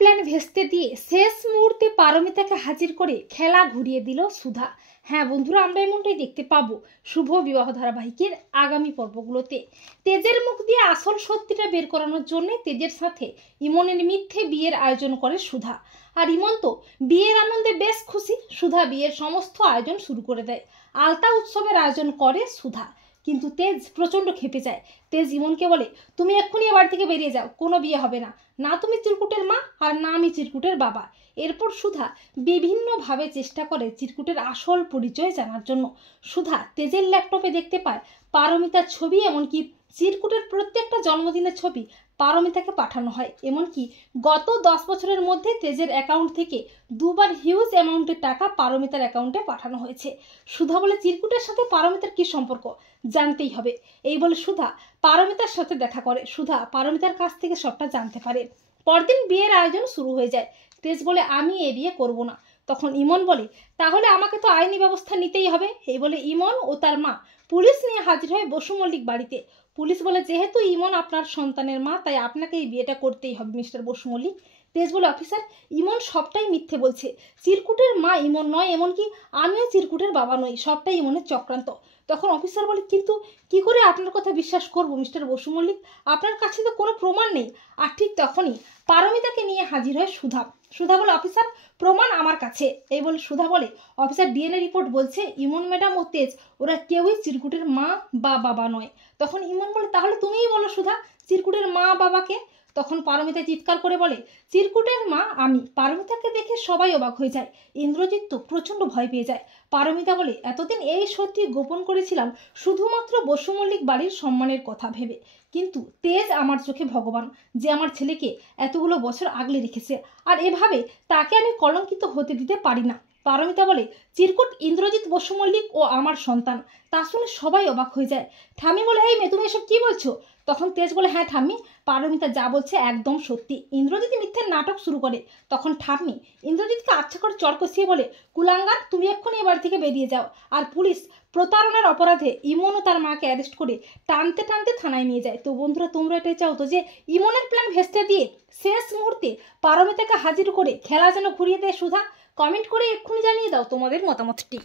Plan ভেস্তে দিয়ে শেষ মুহূর্তে পারমিতাকে হাজির করে খেলা ঘুরিয়ে দিল সুধা। হ্যাঁ বন্ধুরা, আমরা এমনটাই দেখতে পাবো শুভ বিবাহ ধারাবাহিকের আগামী পর্বগুলোতে। তেজের মুখ দিয়ে আসল সত্যিটা বের করানোর জন্য তেজের সাথে ইমনের মিথ্যে বিয়ের আয়োজন করে সুধা। আর ইমন তো বিয়ের আনন্দে বেশ খুশি। সুধা বিয়ের সমস্ত আয়োজন শুরু করে দেয়। আলতা উৎসবের আয়োজন করে সুধা, কিন্তু তেজ প্রচন্ড খেপে যায়। তেজ ইমনকে বলে, তুমি এক্ষুনি এ বাড়ি থেকে বেরিয়ে যাও, কোনো বিয়ে হবে না, না তুমি চিরকুটের মা আর না আমি চিরকুটের বাবা। এরপর সুধা বিভিন্নভাবে চেষ্টা করে চিরকুটের আসল পরিচয় জানার জন্য। সুধা তেজের ল্যাপটপে দেখতে পায় পারমিতার ছবি, এমনকি চিরকুটের প্রত্যেকটা জন্মদিনের ছবি পারমিতাকে পাঠানো হয়। এমনকি গত 10 বছরের মধ্যে তেজের অ্যাকাউন্ট থেকে দুবার হিউজ অ্যামাউন্টের টাকা পারমিতার অ্যাকাউন্টে পাঠানো হয়েছে। সুধা বলে, চিরকুটের সাথে পারমিতার কি সম্পর্ক, জানতেই হবে। এই বলে সুধা পারমিতার সাথে দেখা করে। সুধা পারমিতার কাছ থেকে সবটা জানতে পারে। পরদিন বিয়ের আয়োজন শুরু হয়ে যায়। তেজ বলে, আমি এ বিয়ে করব না। তখন ইমন বলে, তাহলে আমাকে তো আইনি ব্যবস্থা নিতেই হবে। এই বলে ইমন ও তার মা পুলিশ নিয়ে হাজির হয় বসু মল্লিক বাড়িতে। পুলিশ বলে, যেহেতু ইমন আপনার সন্তানের মা, তাই আপনাকে এই বিয়েটা করতেই হবে মিস্টার বসু মল্লিক। তেজ বলে, অফিসার, ইমন সবটাই মিথ্যে বলছে। চিরকুটের মা ইমন নয়, এমনকি আমিও চিরকুটের বাবা নই, সবটাই ইমনের চক্রান্ত। তখন অফিসার বলে, কিন্তু কি করে আপনার কথা বিশ্বাস করবো মিস্টার বসু মল্লিক, আপনার কাছে তো কোনো প্রমাণ নেই। আর ঠিক তখনই পারমিতাকে নিয়ে হাজির হয় সুধা। সুধা বলে, অফিসার, প্রমাণ আমার কাছে। এই বলে সুধা বলে, অফিসার, ডিএনএ রিপোর্ট বলছে ইমন ম্যাডাম ও তেজ ওরা কেউই চিরকুটের মা বা বাবা নয়। তখন ইমন বলে, তাহলে তুমিই বলো সুধা, চিরকুটের মা বাবাকে। তখন পারমিতা চিৎকার করে বলে, চিরকুটের মা আমি। পারমিতাকে দেখে সবাই অবাক হয়ে যায়। ইন্দ্রজিৎ তো প্রচন্ড ভয় পেয়ে যায়। পারমিতা বলে, এতদিন এই সত্যি গোপন করেছিলাম শুধুমাত্র বসু মল্লিক বাড়ির সম্মানের কথা ভেবে, কিন্তু তেজ আমার চোখে ভগবান, যে আমার ছেলেকে এতগুলো বছর আগলে রেখেছে, আর এভাবে তাকে আমি কলঙ্কিত হতে দিতে পারি না। পারমিতা বলে, চিরকুট ইন্দ্রজিৎ বসু মল্লিক ও আমার সন্তান। তা শুনে সবাই অবাক হয়ে যায়। ঠাম্মি বলে, এই মেয়ে, তুমি এসব কি বলছো? তখন তেজ বলে, হ্যাঁ ঠাম্মি, পারমিতা যা বলছে একদম সত্যি। ইন্দ্রজিৎ মিথ্যের নাটক শুরু করে। তখন ঠাম্মি ইন্দ্রজিৎকে আচ্ছা করে চড় কষিয়ে বলে, কুলাঙ্গার, তুমি এক্ষুনি এ বাড়ি থেকে বেরিয়ে যাও। আর পুলিশ প্রতারণার অপরাধে ইমন ও তার মাকে অ্যারেস্ট করে টানতে টানতে থানায় নিয়ে যায়। তো বন্ধুরা, তোমরা এটাই চাও তো যে ইমনের প্ল্যান ভেস্তে দিয়ে শেষ মুহূর্তে পারমিতাকে হাজির করে খেলা যেন ঘুরিয়ে দেয় সুধা? কমেন্ট করে এক্ষুনি জানিয়ে দাও তোমাদের মতামতটি।